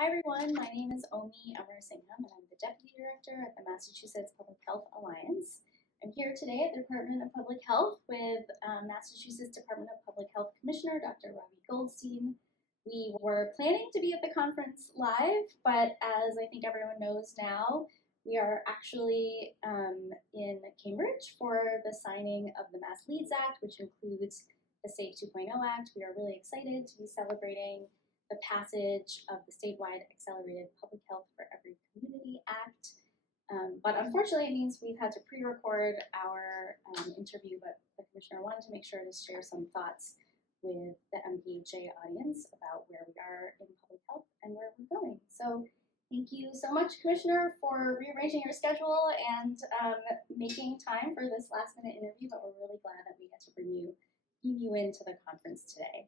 Hi everyone, my name is Omi Amarasingham and I'm the Deputy Director at the Massachusetts Public Health Alliance. I'm here today at the Department of Public Health with Massachusetts Department of Public Health Commissioner Dr. Goldstein. We were planning to be at the conference live, but as I think everyone knows now, we are actually in Cambridge for the signing of the Mass Leads Act, which includes the SAPHE 2.0 Act. We are really excited to be celebrating the passage of the statewide Accelerated Public Health for Every Community Act. But unfortunately, it means we've had to pre-record our interview, but the Commissioner wanted to make sure to share some thoughts with the MPHA audience about where we are in public health and where we're going. So thank you so much, Commissioner, for rearranging your schedule and making time for this last-minute interview, but we're really glad that we get to beam you into the conference today.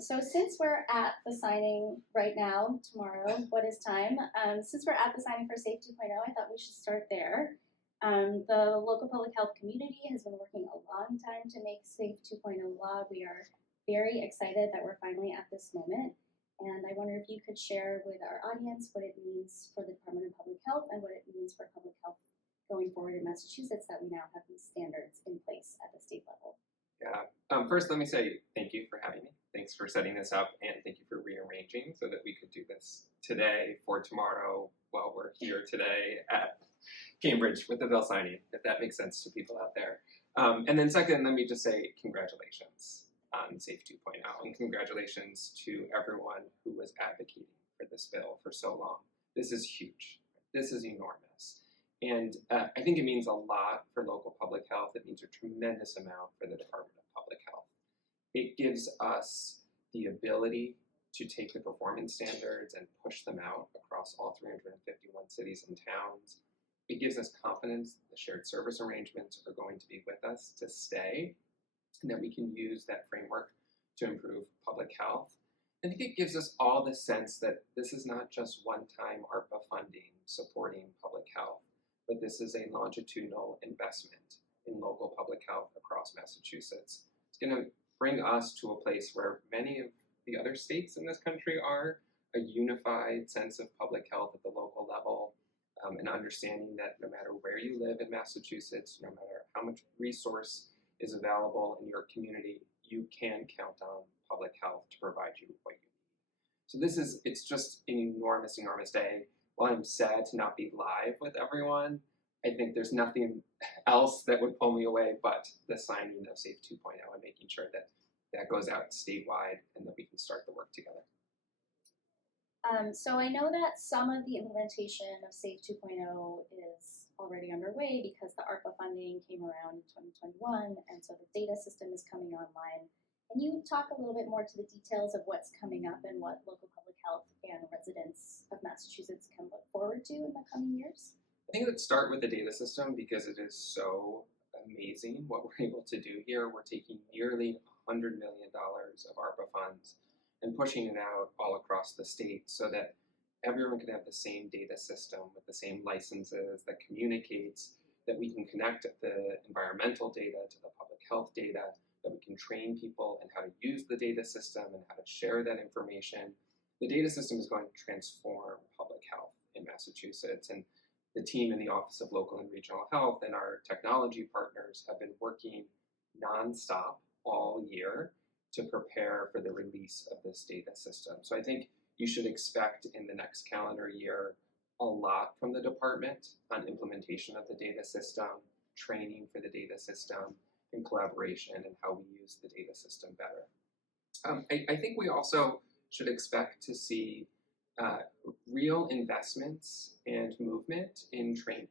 So since we're at the signing right now, tomorrow, what is time? Since we're at the signing for SAPHE 2.0, I thought we should start there. The local public health community has been working a long time to make SAPHE 2.0 law. We are very excited that we're finally at this moment. And I wonder if you could share with our audience what it means for the Department of Public Health and what it means for public health going forward in Massachusetts that we now have these standards in place at the state level. Yeah. First, let me say thank you for having me. Thanks for setting this up, and thank you for rearranging so that we could do this today for tomorrow while we're here today at Cambridge with the bill signing, if that makes sense to people out there. And then second, let me just say congratulations on SAPHE 2.0, and congratulations to everyone who was advocating for this bill for so long. This is huge. This is enormous. And I think it means a lot for local public health. It means a tremendous amount for the Department of Public Health. It gives us the ability to take the performance standards and push them out across all 351 cities and towns. It gives us confidence that the shared service arrangements are going to be with us to stay, and that we can use that framework to improve public health. I think it gives us all the sense that this is not just one-time ARPA funding supporting public health, but this is a longitudinal investment in local public health across Massachusetts. It's going to bring us to a place where many of the other states in this country are, a unified sense of public health at the local level, and understanding that no matter where you live in Massachusetts, no matter how much resource is available in your community, you can count on public health to provide you what you need. So it's just an enormous, enormous day. While I'm sad to not be live with everyone, I think there's nothing else that would pull me away but the signing of SAPHE 2.0 and making sure that that goes out statewide and that we can start the work together. So I know that some of the implementation of SAPHE 2.0 is already underway because the ARPA funding came around in 2021, and so the data system is coming online. Can you talk a little bit more to the details of what's coming up and what local public health and residents of Massachusetts can look forward to in the coming years? I think let's start with the data system because it is so amazing what we're able to do here. We're taking nearly $100 million of ARPA funds and pushing it out all across the state so that everyone can have the same data system with the same licenses that communicates, that we can connect the environmental data to the public health data, that we can train people in how to use the data system and how to share that information. The data system is going to transform public health in Massachusetts, and the team in the Office of Local and Regional Health and our technology partners have been working nonstop all year to prepare for the release of this data system. So I think you should expect in the next calendar year a lot from the department on implementation of the data system, training for the data system, and collaboration and how we use the data system better. I think we also should expect to see real investments and movement in training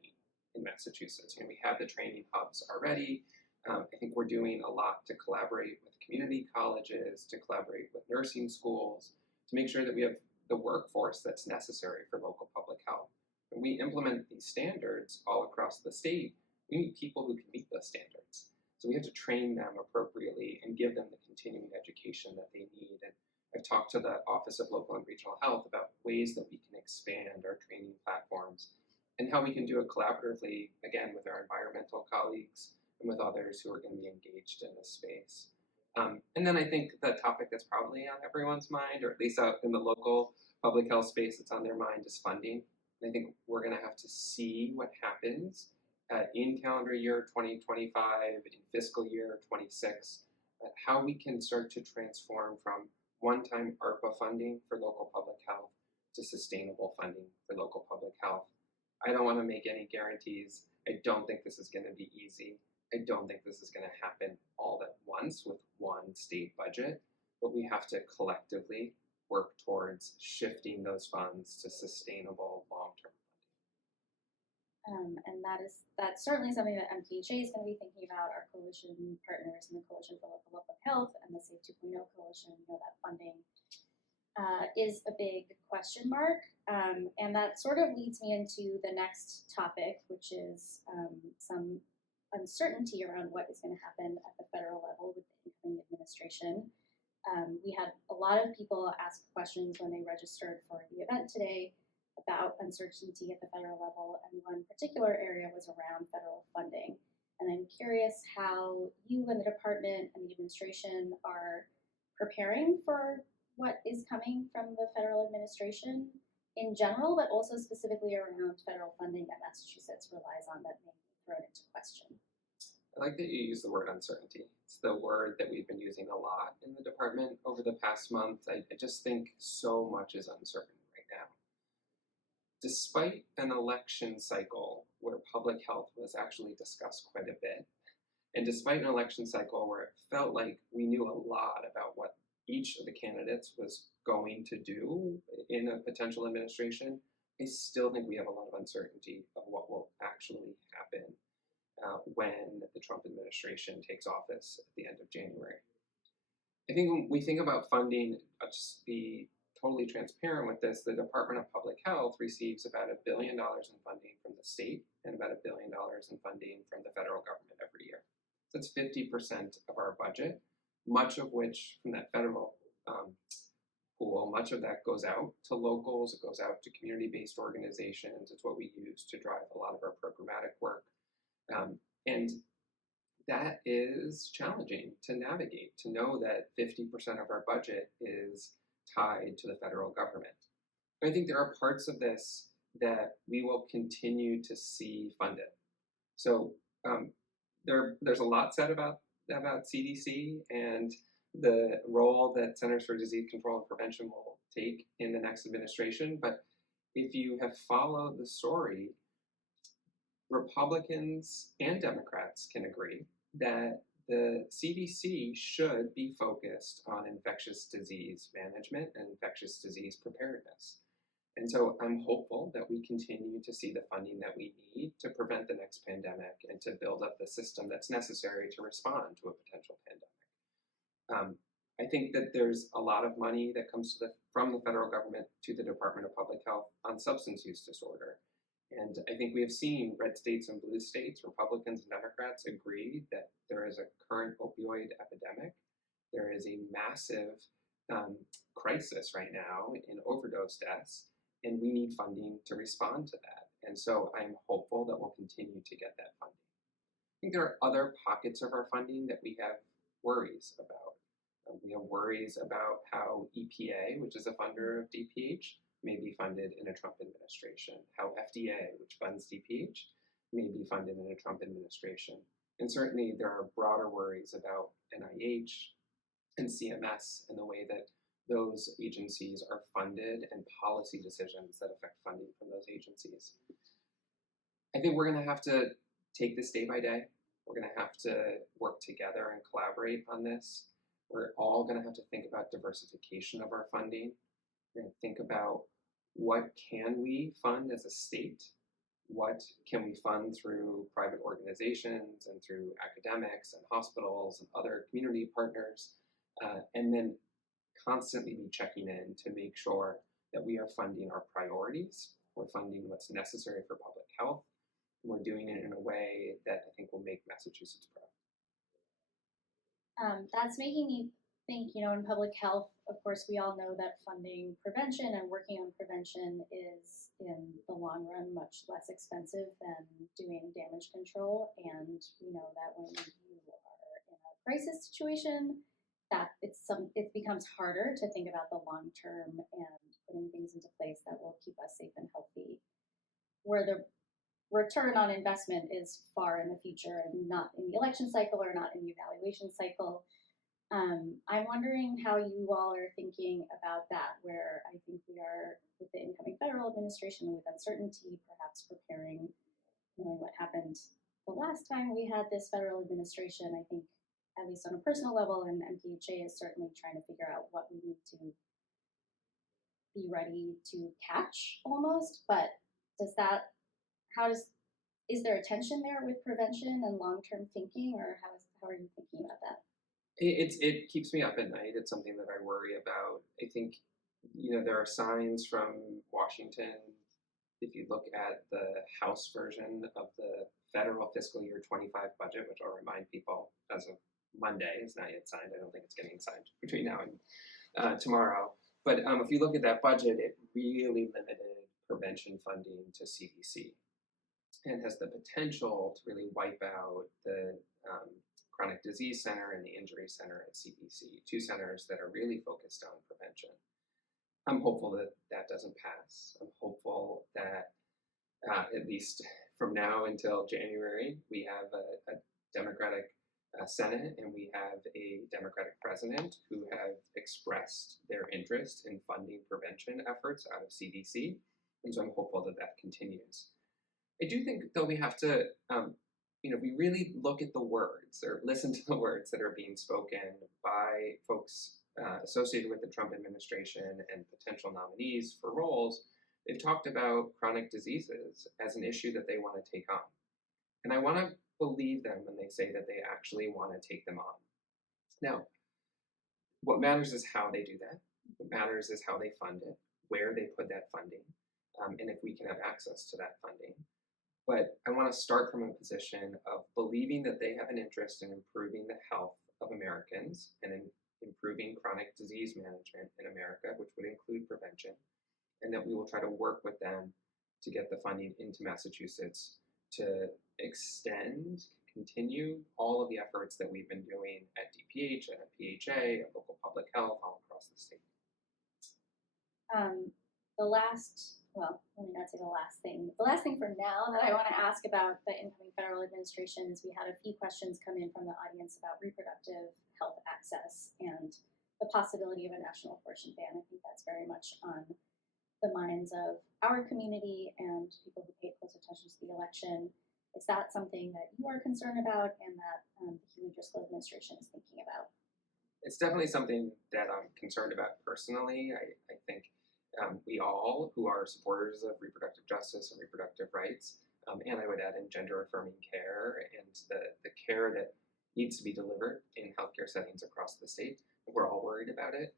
in Massachusetts. We have the training hubs already. I think we're doing a lot to collaborate with community colleges, to collaborate with nursing schools, to make sure that we have the workforce that's necessary for local public health. When we implement these standards all across the state, we need people who can meet those standards. So we have to train them appropriately and give them the continuing education that they need. And I've talked to the Office of Local and Regional Health about ways that we can expand our training platforms and how we can do it collaboratively, again, with our environmental colleagues and with others who are going to be engaged in this space. And then I think the topic that's probably on everyone's mind, or at least out in the local public health space that's on their mind, is funding. And I think we're going to have to see what happens in calendar year 2025, in fiscal year 26, how we can start to transform from one-time ARPA funding for local public health to sustainable funding for local public health. I don't want to make any guarantees. I don't think this is going to be easy. I don't think this is going to happen all at once with one state budget, but we have to collectively work towards shifting those funds to sustainable long-term And that's certainly something that MPHA is going to be thinking about. Our coalition partners in the Coalition for Local Public Health and the SAPHE 2.0 coalition know that funding is a big question mark. And that sort of leads me into the next topic, which is some uncertainty around what is going to happen at the federal level with the incoming administration. We had a lot of people ask questions when they registered for the event today about uncertainty at the federal level, and one particular area was around federal funding. And I'm curious how you and the department and the administration are preparing for what is coming from the federal administration in general, but also specifically around federal funding that Massachusetts relies on that may be thrown into question. I like that you use the word uncertainty. It's the word that we've been using a lot in the department over the past month. I just think so much is uncertain right now. Despite an election cycle where public health was actually discussed quite a bit, and despite an election cycle where it felt like we knew a lot about what each of the candidates was going to do in a potential administration, I still think we have a lot of uncertainty of what will actually happen when the Trump administration takes office at the end of January. I think when we think about funding, I'll just be totally transparent with this, the Department of Public Health receives about $1 billion in funding from the state and about $1 billion in funding from the federal government every year. So that's 50% of our budget, much of which from that federal pool, much of that goes out to locals, it goes out to community-based organizations. It's what we use to drive a lot of our programmatic work. And that is challenging to navigate, to know that 50% of our budget is tied to the federal government. I think there are parts of this that we will continue to see funded. So there's a lot said about CDC and the role that Centers for Disease Control and Prevention will take in the next administration. But if you have followed the story, Republicans and Democrats can agree that the CDC should be focused on infectious disease management and infectious disease preparedness. And so I'm hopeful that we continue to see the funding that we need to prevent the next pandemic and to build up the system that's necessary to respond to a potential pandemic. I think that there's a lot of money that comes from the federal government to the Department of Public Health on substance use disorder. And I think we have seen red states and blue states, Republicans and Democrats agree that there is a current opioid epidemic. There is a massive crisis right now in overdose deaths, and we need funding to respond to that. And so I'm hopeful that we'll continue to get that funding. I think there are other pockets of our funding that we have worries about. We have worries about how EPA, which is a funder of DPH, may be funded in a Trump administration, how FDA, which funds DPH, may be funded in a Trump administration. And certainly there are broader worries about NIH and CMS and the way that those agencies are funded and policy decisions that affect funding from those agencies. I think we're going to have to take this day by day. We're going to have to work together and collaborate on this. We're all going to have to think about diversification of our funding. We're going to think about what can we fund as a state, what can we fund through private organizations and through academics and hospitals and other community partners, and then constantly be checking in to make sure that we are funding our priorities, we're funding what's necessary for public health, and we're doing it in a way that I think will make Massachusetts proud. That's making me think, in public health, of course, we all know that funding prevention and working on prevention is, in the long run, much less expensive than doing damage control. And we know that when you are in a crisis situation, that it becomes harder to think about the long term and putting things into place that will keep us safe and healthy, where the return on investment is far in the future and not in the election cycle or not in the evaluation cycle. I'm wondering how you all are thinking about that, where I think we are with the incoming federal administration with uncertainty, perhaps preparing, knowing what happened the last time we had this federal administration. I think, at least on a personal level, and MPHA is certainly trying to figure out what we need to be ready to catch almost. But is there a tension there with prevention and long-term thinking, or how are you thinking about that? It keeps me up at night. It's something that I worry about. I think, there are signs from Washington. If you look at the House version of the federal fiscal year 25 budget, which I'll remind people as of Monday is not yet signed. I don't think it's getting signed between now and tomorrow. But if you look at that budget, it really limited prevention funding to CDC and has the potential to really wipe out the Chronic Disease Center and the Injury Center at CDC, two centers that are really focused on prevention. I'm hopeful that that doesn't pass. I'm hopeful that at least from now until January, we have a Democratic Senate and we have a Democratic president who have expressed their interest in funding prevention efforts out of CDC. And so I'm hopeful that that continues. I do think, though, we have to, we really look at the words or listen to the words that are being spoken by folks associated with the Trump administration and potential nominees for roles. They've talked about chronic diseases as an issue that they want to take on. And I want to believe them when they say that they actually want to take them on. Now, what matters is how they do that. What matters is how they fund it, where they put that funding, and if we can have access to that funding. But I want to start from a position of believing that they have an interest in improving the health of Americans and in improving chronic disease management in America, which would include prevention, and that we will try to work with them to get the funding into Massachusetts to continue all of the efforts that we've been doing at DPH, at PHA, at local public health, all across the state. Let me not say the last thing. The last thing for now that I want to ask about the incoming federal administration is we had a few questions come in from the audience about reproductive health access and the possibility of a national abortion ban. I think that's very much on the minds of our community and people who pay close attention to the election. Is that something that you are concerned about and that the Healy Driscoll administration is thinking about? It's definitely something that I'm concerned about personally. I think we all who are supporters of reproductive justice and reproductive rights, and I would add in gender-affirming care and the care that needs to be delivered in healthcare settings across the state, we're all worried about it.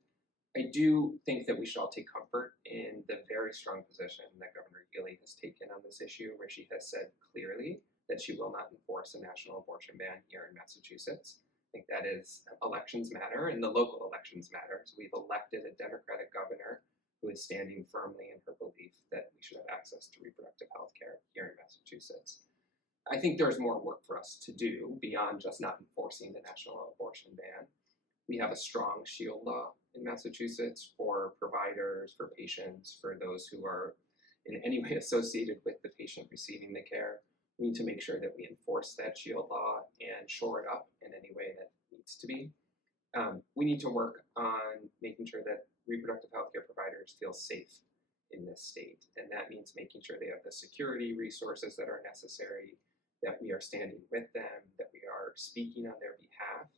I do think that we should all take comfort in the very strong position that Governor Healy has taken on this issue, where she has said clearly that she will not enforce a national abortion ban here in Massachusetts. I think that is, elections matter and the local elections matter. So we've elected a Democratic governor who is standing firmly in her belief that we should have access to reproductive health care here in Massachusetts. I think there's more work for us to do beyond just not enforcing the national abortion ban. We have a strong shield law in Massachusetts for providers, for patients, for those who are in any way associated with the patient receiving the care. We need to make sure that we enforce that shield law and shore it up in any way that needs to be. We need to work on making sure that reproductive healthcare providers feel safe in this state. And that means making sure they have the security resources that are necessary, that we are standing with them, that we are speaking on their behalf,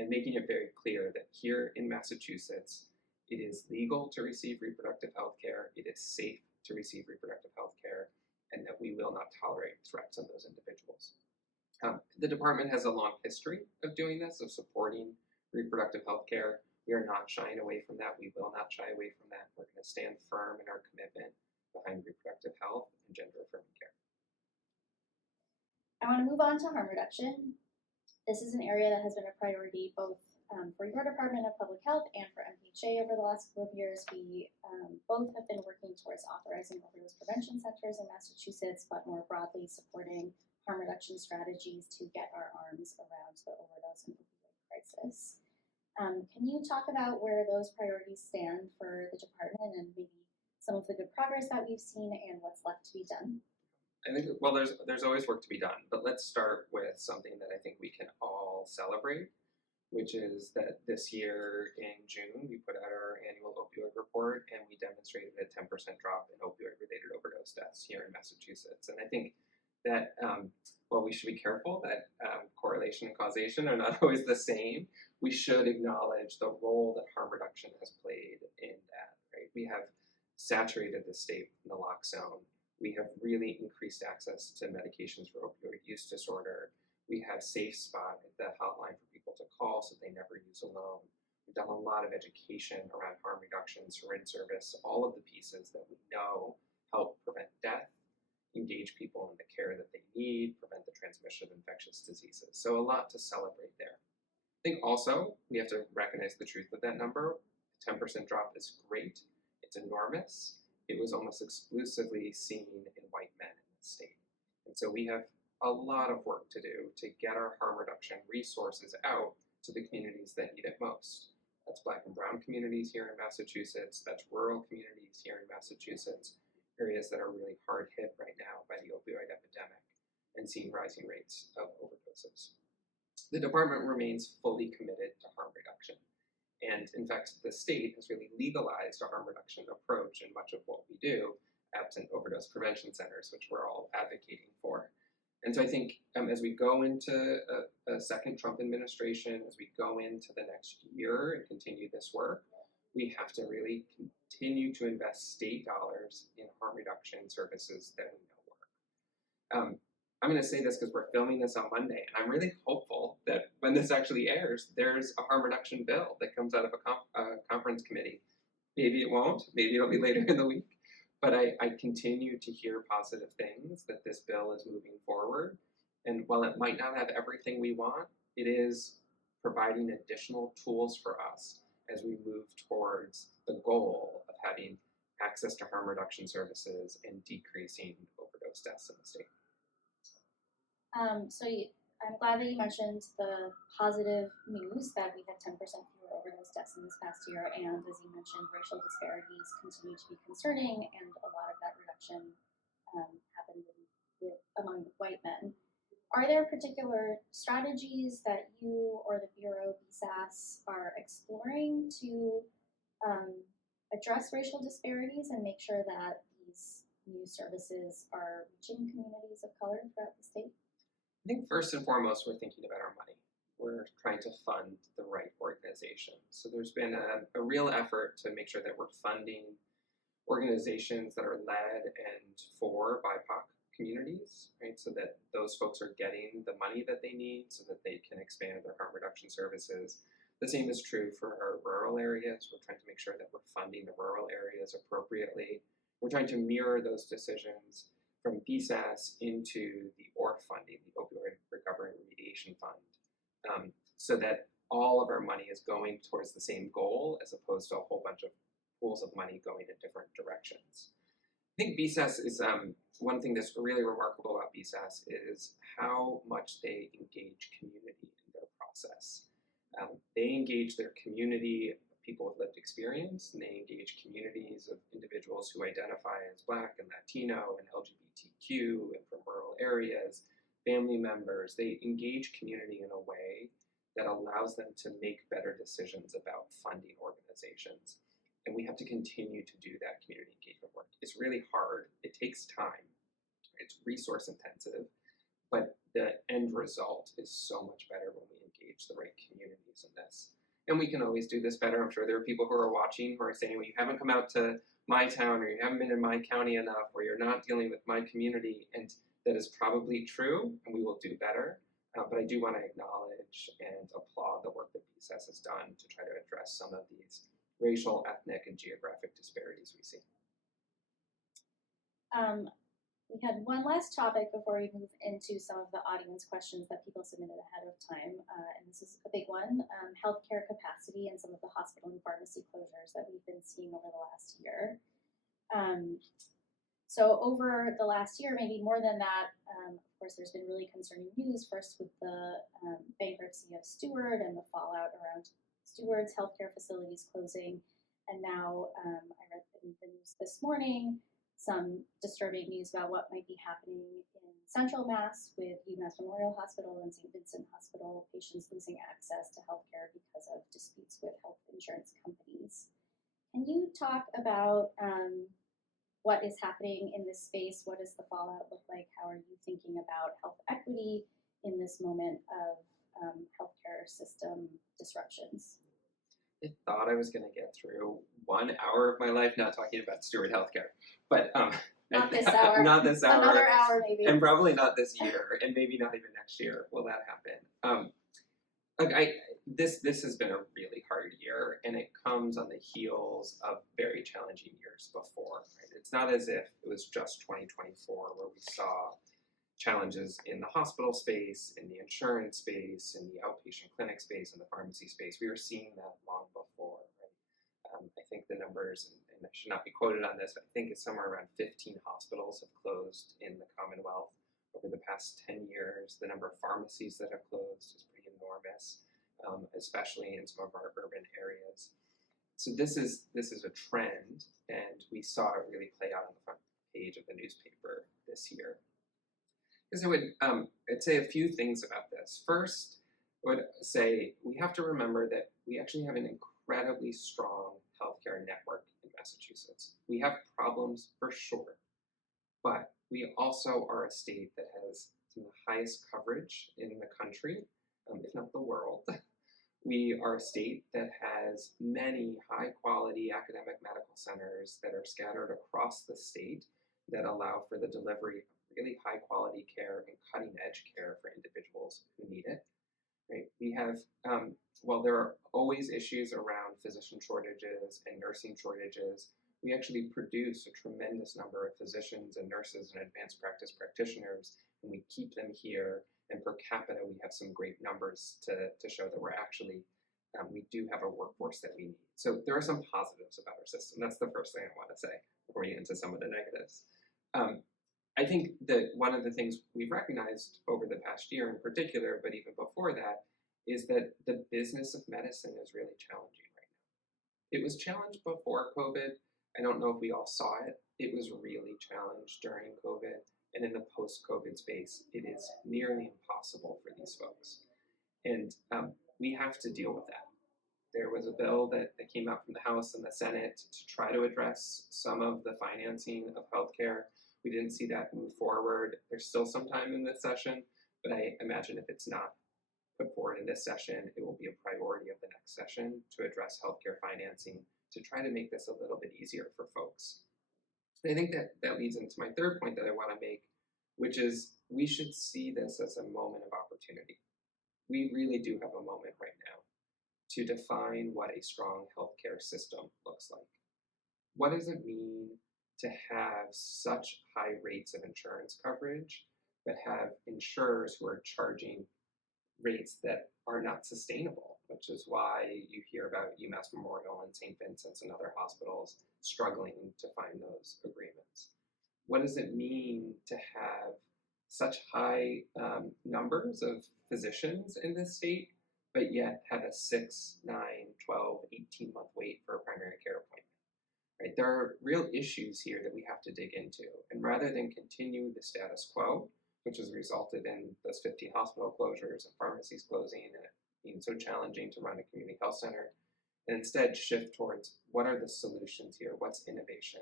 and making it very clear that here in Massachusetts, it is legal to receive reproductive health care, it is safe to receive reproductive health care, and that we will not tolerate threats on those individuals. The department has a long history of doing this, of supporting reproductive health care. We are not shying away from that. We will not shy away from that. We're going to stand firm in our commitment behind reproductive health and gender-affirming care. I want to move on to harm reduction. This is an area that has been a priority both for your Department of Public Health and for MPHA over the last couple of years. We both have been working towards authorizing overdose prevention centers in Massachusetts, but more broadly supporting harm reduction strategies to get our arms around the overdose and opioid crisis. Can you talk about where those priorities stand for the department and maybe some of the good progress that we've seen and what's left to be done? I think, well, there's always work to be done, but let's start with something that I think we can all celebrate, which is that this year in June, we put out our annual opioid report and we demonstrated a 10% drop in opioid-related overdose deaths here in Massachusetts. And I think that, while we should be careful that correlation and causation are not always the same, we should acknowledge the role that harm reduction has played in that, right? We have saturated the state in the naloxone. We have really increased access to medications for opioid use disorder. We have Safe Spot at the hotline for people to call so they never use alone. We've done a lot of education around harm reduction, syringe service, all of the pieces that we know help prevent death, engage people in the care that they need, prevent the transmission of infectious diseases. So a lot to celebrate there. I think also we have to recognize the truth of that number. The 10% drop is great. It's enormous. It was almost exclusively seen in white men in the state. And so we have a lot of work to do to get our harm reduction resources out to the communities that need it most. That's Black and brown communities here in Massachusetts, that's rural communities here in Massachusetts, areas that are really hard hit right now by the opioid epidemic and seeing rising rates of overdoses. The department remains fully committed to harm reduction. And in fact, the state has really legalized a harm reduction approach in much of what we do, absent overdose prevention centers, which we're all advocating for. And so I think as we go into a second Trump administration, as we go into the next year and continue this work, we have to really continue to invest state dollars in harm reduction services that we know work. I'm going to say this because we're filming this on Monday, and I'm really hopeful that when this actually airs, there's a harm reduction bill that comes out of a conference committee. Maybe it won't, maybe it'll be later in the week, but I continue to hear positive things that this bill is moving forward. And while it might not have everything we want, it is providing additional tools for us as we move towards the goal of having access to harm reduction services and decreasing overdose deaths in the state. I'm glad that you mentioned the positive news that we had 10% fewer overdose deaths in this past year, and as you mentioned, racial disparities continue to be concerning, and a lot of that reduction happened among white men. Are there particular strategies that you or the Bureau, BSAS, are exploring to address racial disparities and make sure that these new services are reaching communities of color throughout the state? I think first and foremost, we're thinking about our money. We're trying to fund the right organizations. So there's been a real effort to make sure that we're funding organizations that are led and for BIPOC communities, right? So that those folks are getting the money that they need so that they can expand their harm reduction services. The same is true for our rural areas. We're trying to make sure that we're funding the rural areas appropriately. We're trying to mirror those decisions from BSAS into the ORF funding, the Opioid Recovery and Remediation Fund, so that all of our money is going towards the same goal as opposed to a whole bunch of pools of money going in different directions. I think BSAS is, one thing that's really remarkable about BSAS is how much they engage community in their process. They engage their community, people with lived experience, and they engage communities of individuals who identify as Black and Latino and LGBTQ and from rural areas, family members. They engage community in a way that allows them to make better decisions about funding organizations. And we have to continue to do that community engagement work. It's really hard. It takes time. It's resource intensive, but the end result is so much better when we engage the right communities in this. And we can always do this better. I'm sure there are people who are watching who are saying, well, you haven't come out to my town, or you haven't been in my county enough, or you're not dealing with my community. And that is probably true, and we will do better. But I do want to acknowledge and applaud the work that BSAS has done to try to address some of these racial, ethnic, and geographic disparities we see. We had one last topic before we move into some of the audience questions that people submitted ahead of time, and this is a big one, healthcare capacity and some of the hospital and pharmacy closures that we've been seeing over the last year. So over the last year, maybe more than that, of course, there's been really concerning news, first with the bankruptcy of Steward and the fallout around stewards, healthcare facilities closing, and now I read in the news this morning some disturbing news about what might be happening in Central Mass with UMass Memorial Hospital and St. Vincent Hospital, patients losing access to healthcare because of disputes with health insurance companies. Can you talk about what is happening in this space? What does the fallout look like? How are you thinking about health equity in this moment of healthcare system disruptions? I thought I was going to get through 1 hour of my life not talking about steward healthcare, but not this hour. Not this hour. Another hour, maybe. And probably not this year, and maybe not even next year will that happen. Look, this has been a really hard year, and it comes on the heels of very challenging years before. Right? It's not as if it was just 2024 where we saw challenges in the hospital space, in the insurance space, in the outpatient clinic space, in the pharmacy space. We were seeing that long before. Right? I think the numbers, and I should not be quoted on this, but I think it's somewhere around 15 hospitals have closed in the Commonwealth over the past 10 years. The number of pharmacies that have closed is pretty enormous, especially in some of our urban areas. So this is a trend, and we saw it really play out on the front page of the newspaper this year. Because I'd say a few things about this. First, I would say we have to remember that we actually have an incredibly strong healthcare network in Massachusetts. We have problems for sure, but we also are a state that has some of the highest coverage in the country, if not the world. We are a state that has many high-quality academic medical centers that are scattered across the state that allow for the delivery of really high-quality care and cutting-edge care for individuals who need it. Right? We have, while there are always issues around physician shortages and nursing shortages, we actually produce a tremendous number of physicians and nurses and advanced practice practitioners, and we keep them here. And per capita, we have some great numbers to show that we're actually, we do have a workforce that we need. So there are some positives about our system. That's the first thing I want to say before we get into some of the negatives. I think that one of the things we've recognized over the past year in particular, but even before that, is that the business of medicine is really challenging right now. It was challenged before COVID. I don't know if we all saw it. It was really challenged during COVID. And in the post-COVID space, it is nearly impossible for these folks. And we have to deal with that. There was a bill that came out from the House and the Senate to try to address some of the financing of healthcare. We didn't see that move forward. There's still some time in this session, but I imagine if it's not put forward in this session, it will be a priority of the next session to address healthcare financing to try to make this a little bit easier for folks. And I think that leads into my third point that I want to make, which is we should see this as a moment of opportunity. We really do have a moment right now to define what a strong healthcare system looks like. What does it mean to have such high rates of insurance coverage, but have insurers who are charging rates that are not sustainable, which is why you hear about UMass Memorial and St. Vincent's and other hospitals struggling to find those agreements? What does it mean to have such high numbers of physicians in this state, but yet have a 6, 9, 12, 18-month wait for a primary care appointment? Right? There are real issues here that we have to dig into. And rather than continue the status quo, which has resulted in those 15 hospital closures and pharmacies closing and it being so challenging to run a community health center, and instead shift towards what are the solutions here, what's innovation,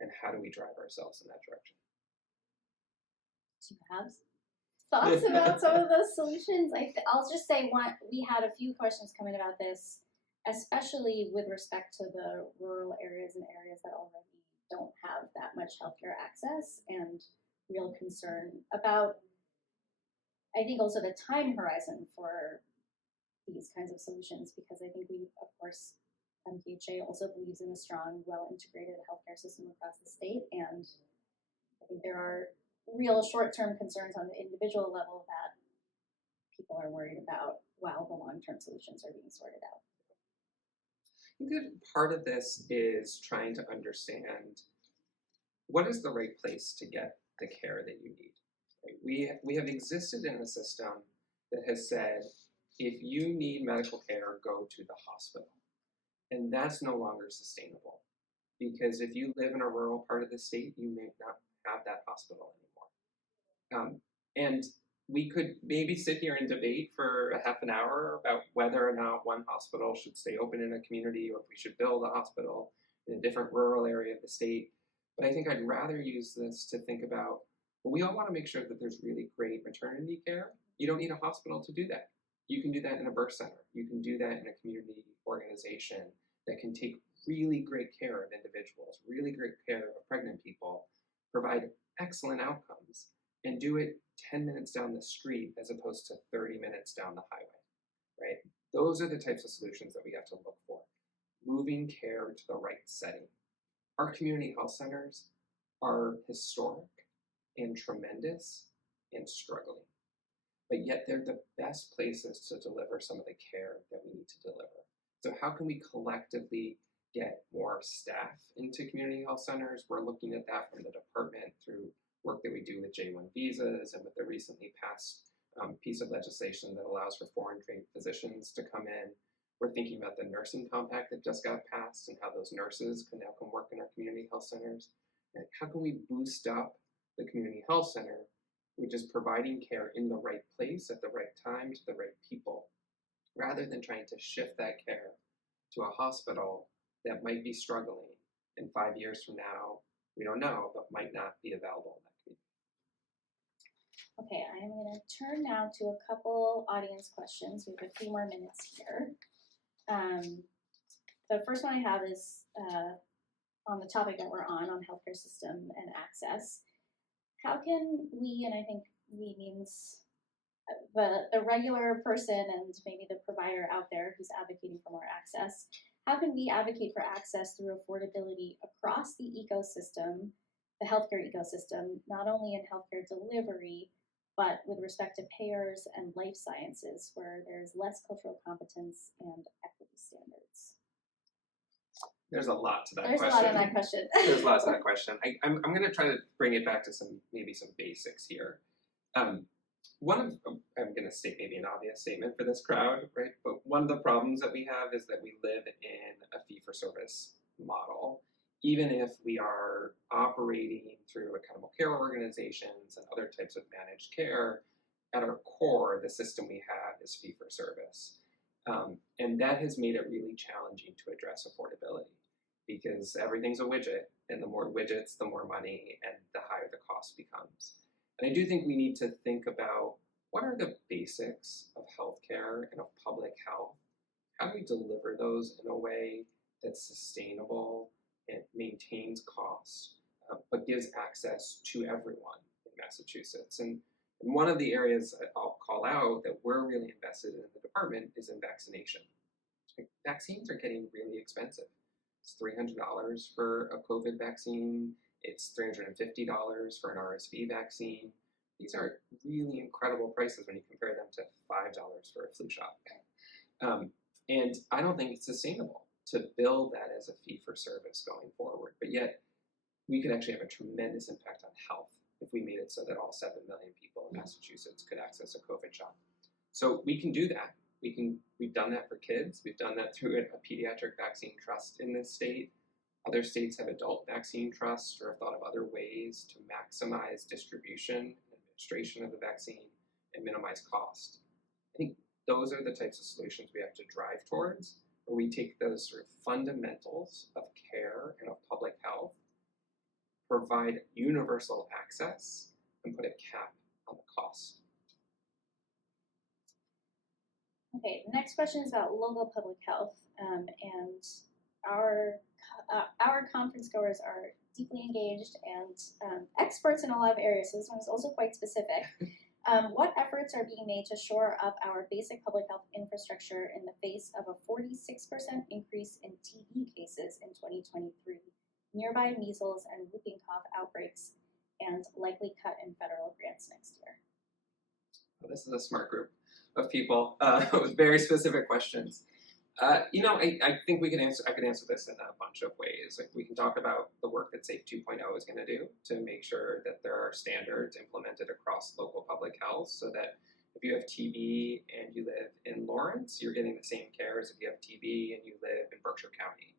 and how do we drive ourselves in that direction? Do you have thoughts about some of those solutions? I'll just say we had a few questions coming about this, especially with respect to the rural areas and areas that already don't have that much healthcare access, and real concern about, I think, also the time horizon for these kinds of solutions, because I think we, of course, MPHA also believes in a strong, well-integrated healthcare system across the state, and I think there are real short-term concerns on the individual level that people are worried about while the long-term solutions are being sorted out. I think that part of this is trying to understand what is the right place to get the care that you need. Right? We have existed in a system that has said, if you need medical care, go to the hospital. And that's no longer sustainable, because if you live in a rural part of the state, you may not have that hospital anymore. And we could maybe sit here and debate for a half an hour about whether or not one hospital should stay open in a community, or if we should build a hospital in a different rural area of the state. But I think I'd rather use this to think about, well, we all want to make sure that there's really great maternity care. You don't need a hospital to do that. You can do that in a birth center. You can do that in a community organization that can take really great care of individuals, really great care of pregnant people, provide excellent outcomes, and do it 10 minutes down the street as opposed to 30 minutes down the highway, right? Those are the types of solutions that we have to look for. Moving care to the right setting. Our community health centers are historic and tremendous and struggling, but yet they're the best places to deliver some of the care that we need to deliver. So how can we collectively get more staff into community health centers? We're looking at that from the department through work that we do with J1 visas and with the recently passed piece of legislation that allows for foreign trained physicians to come in. We're thinking about the nursing compact that just got passed and how those nurses can now come work in our community health centers. And how can we boost up the community health center, which is providing care in the right place at the right time to the right people, rather than trying to shift that care to a hospital that might be struggling, and 5 years from now, we don't know, but might not be available in that community. Okay, I'm going to turn now to a couple audience questions. We have a few more minutes here. The first one I have is on the topic that we're on healthcare system and access. How can we, and I think we means the regular person and maybe the provider out there who's advocating for more access, how can we advocate for access through affordability across the ecosystem, the healthcare ecosystem, not only in healthcare delivery, but with respect to payers and life sciences, where there's less cultural competence and equity standards? There's a lot to that There's question. A lot in that question. There's lots to that question. I'm going to try to bring it back to some basics here. I'm going to state maybe an obvious statement for this crowd, right? But one of the problems that we have is that we live in a fee-for-service model. Even if we are operating through accountable care organizations and other types of managed care, at our core, the system we have is fee-for-service. And that has made it really challenging to address affordability, because everything's a widget, and the more widgets, the more money, and the higher the cost becomes. And I do think we need to think about what are the basics of healthcare and of public health. How do we deliver those in a way that's sustainable and maintains cost, but gives access to everyone in Massachusetts? And one of the areas I'll call out that we're really invested in the department is in vaccination. Vaccines are getting really expensive. It's $300 for a COVID vaccine. It's $350 for an RSV vaccine. These are really incredible prices when you compare them to $5 for a flu shot. And I don't think it's sustainable to build that as a fee-for-service going forward. But yet, we could actually have a tremendous impact on health if we made it so that all 7 million people in Massachusetts could access a COVID shot. So we can do that. We've done that for kids. We've done that through a pediatric vaccine trust in this state. Other states have adult vaccine trusts or have thought of other ways to maximize distribution and administration of the vaccine and minimize cost. I think those are the types of solutions we have to drive towards, where we take those sort of fundamentals of care and of public health, provide universal access, and put a cap on the cost. Okay, the next question is about local public health, and our conference goers are deeply engaged and experts in a lot of areas, so this one is also quite specific. What efforts are being made to shore up our basic public health infrastructure in the face of a 46% increase in TB cases in 2023, nearby measles and whooping cough outbreaks, and likely cut in federal grants next year? Well, this is a smart group of people with very specific questions. I think I could answer this in a bunch of ways. Like, we can talk about the work that SAPHE 2.0 is going to do to make sure that there are standards implemented across local public health so that If you have TB and you live in Lawrence, you're getting the same care as if you have TB and you live in Berkshire County.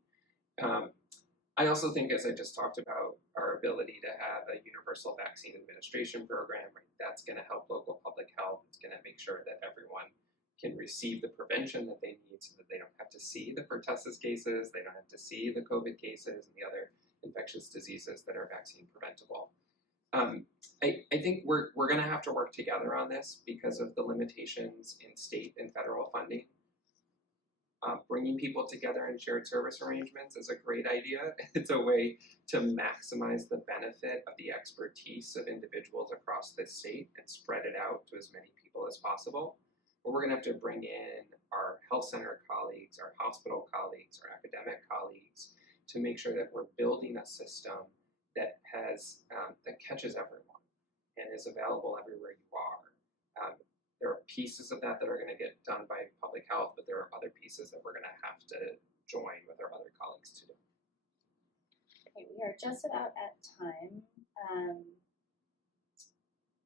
I also think, as I just talked about, our ability to have a universal vaccine administration program, right, that's going to help local public health. It's going to make sure that everyone can receive the prevention that they need so that they don't have to see the pertussis cases, they don't have to see the COVID cases and the other infectious diseases that are vaccine preventable. I think we're going to have to work together on this because of the limitations in state and federal funding. Bringing people together in shared service arrangements is a great idea. It's a way to maximize the benefit of the expertise of individuals across the state and spread it out to as many people as possible. But we're going to have to bring in our health center colleagues, our hospital colleagues, our academic colleagues to make sure that we're building a system that has that catches everyone and is available everywhere you are. There are pieces of that are going to get done by public health, but there are other pieces that we're going to have to join with our other colleagues to do. Okay, we are just about at time,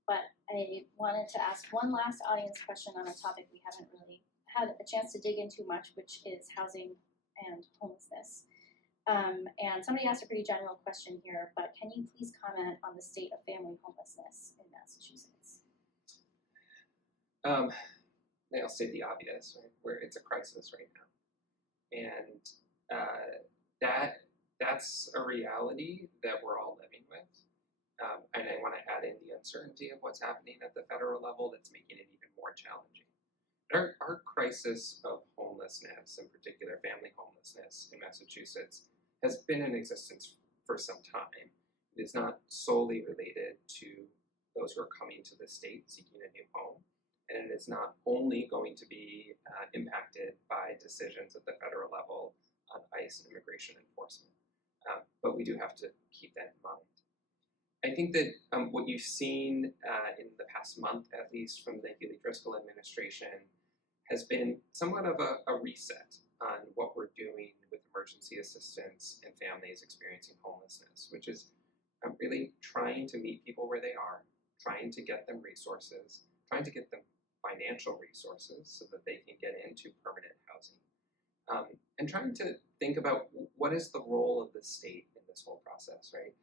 but I wanted to ask one last audience question on a topic we haven't really had a chance to dig into much, which is housing and homelessness. And somebody asked a pretty general question here, but can you please comment on the state of family homelessness in Massachusetts? I'll say the obvious, right? Where it's a crisis right now, and that's a reality that we're all living with. And I want to add in the uncertainty of what's happening at the federal level that's making it even more challenging. Our crisis of homelessness, in particular family homelessness in Massachusetts, has been in existence for some time. It is not solely related to those who are coming to the state seeking a new home. And it is not only going to be impacted by decisions at the federal level on ICE and immigration enforcement, but we do have to keep that in mind. I think that what you've seen in the past month, at least from the Healy-Driscoll administration, has been somewhat of a reset on what we're doing with emergency assistance and families experiencing homelessness, which is really trying to meet people where they are, trying to get them resources, trying to get them financial resources so that they can get into permanent housing, and trying to think about what is the role of the state in this whole process, right?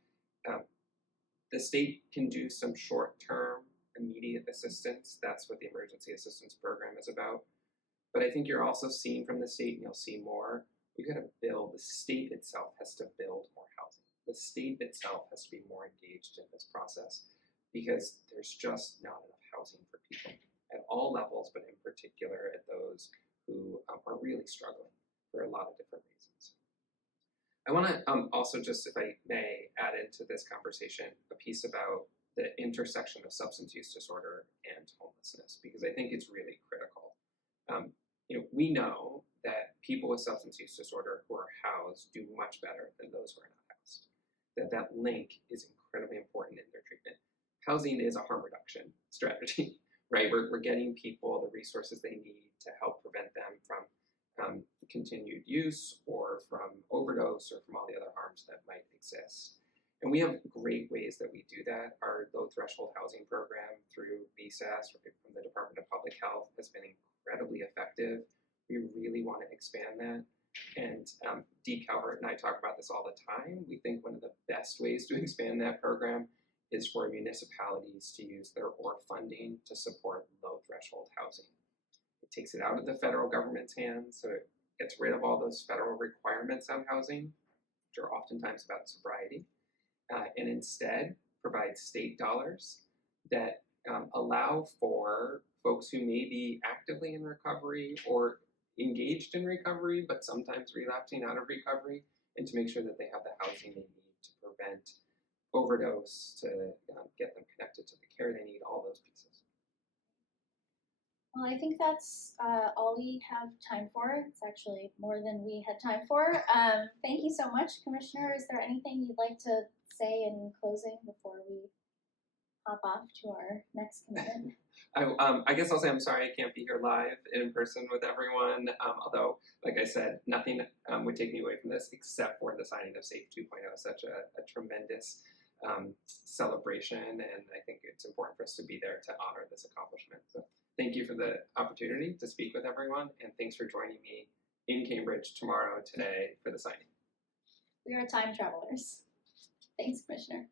The state can do some short-term, immediate assistance. That's what the emergency assistance program is about. But I think you're also seeing from the state, and you'll see more, we've got to build, the state itself has to build more housing. The state itself has to be more engaged in this process because there's just not enough housing for people at all levels, but in particular at those who are really struggling for a lot of different reasons. I want to also just, if I may, add into this conversation a piece about the intersection of substance use disorder and homelessness, because I think it's really critical. We know that people with substance use disorder who are housed do much better than those who are not housed. That link is incredibly important in their treatment. Housing is a harm reduction strategy. Right, we're getting people the resources they need to help prevent them from continued use or from overdose or from all the other harms that might exist. And we have great ways that we do that. Our low threshold housing program through BSAS from the Department of Public Health has been incredibly effective. We really want to expand that. And Dee Calvert and I talk about this all the time. We think one of the best ways to expand that program is for municipalities to use their OR funding to support low threshold housing. It takes it out of the federal government's hands, so it gets rid of all those federal requirements on housing, which are oftentimes about sobriety, and instead provides state dollars that allow for folks who may be actively in recovery or engaged in recovery, but sometimes relapsing out of recovery, and to make sure that they have the housing they need to prevent overdose, to get them connected to the care they need, all those pieces. Well, I think that's all we have time for. It's actually more than we had time for. Thank you so much, Commissioner. Is there anything you'd like to say in closing before we hop off to our next commitment? I guess I'll say I'm sorry I can't be here live in person with everyone, although, like I said, nothing would take me away from this except for the signing of SAPHE 2.0, such a tremendous celebration, and I think it's important for us to be there to honor this accomplishment. So thank you for the opportunity to speak with everyone, and thanks for joining me in Cambridge tomorrow, today, for the signing. We are time travelers. Thanks, Commissioner.